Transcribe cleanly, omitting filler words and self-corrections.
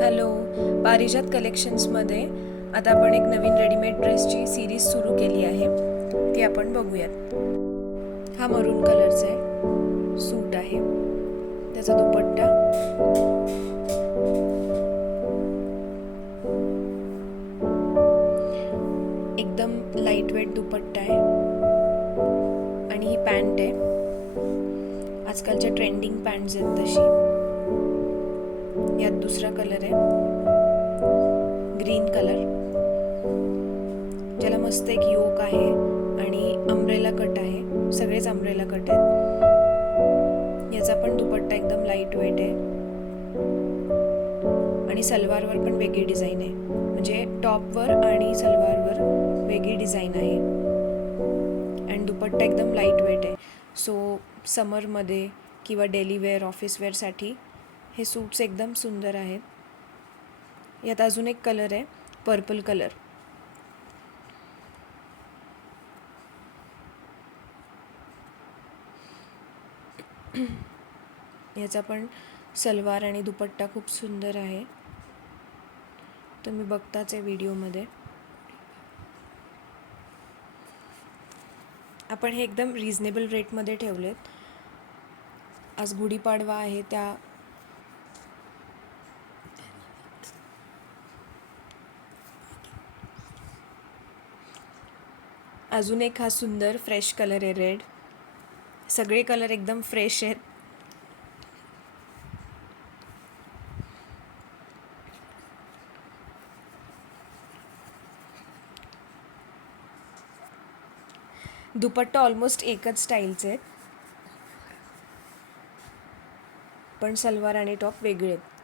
Hello, पारिजात कलेक्शन्समध्ये आता आपण एक नवीन रेडीमेड ड्रेसची सिरीज सुरू केली आहे. ती आपण बघूयात. हा मरून कलरचा आहे, सूट आहे. त्याचा दुपट्टा एकदम लाईट वेट दुपट्टा आहे आणि ही पॅन्ट आहे. आजकालच्या ट्रेंडिंग पॅन्ट्स आहेत तशी. यात दुसरा कलर आहे, ग्रीन कलर, ज्याला मस्त एक योक आहे आणि अम्ब्रेला कट आहे. सगळेच अम्ब्रेला कट आहेत. याचा पण दुपट्टा एकदम लाईट वेट आहे आणि सलवारवर पण वेगळी डिझाईन आहे. म्हणजे टॉपवर आणि सलवारवर वेगळी डिझाईन आहे आणि दुपट्टा एकदम लाईट वेट आहे. सो समरमध्ये किंवा डेली वेअर, ऑफिस वेअरसाठी हे सूट्स एकदम सुंदर आहेत. यात अजून एक कलर आहे, पर्पल कलर. याचा पण सलवार आणि दुपट्टा खूप सुंदर आहे. तुम्ही बघताच आहे व्हिडिओमध्ये. आपण हे एकदम रिजनेबल रेटमध्ये ठेवलेत. आज गुढीपाडवा आहे, त्या अजून एक हा सुंदर फ्रेश कलर आहे, रेड. सगळे कलर एकदम फ्रेश आहेत. दुपट्टा ऑलमोस्ट एकच स्टाईलचे आहेत, पण सलवार आणि टॉप वेगळे आहेत.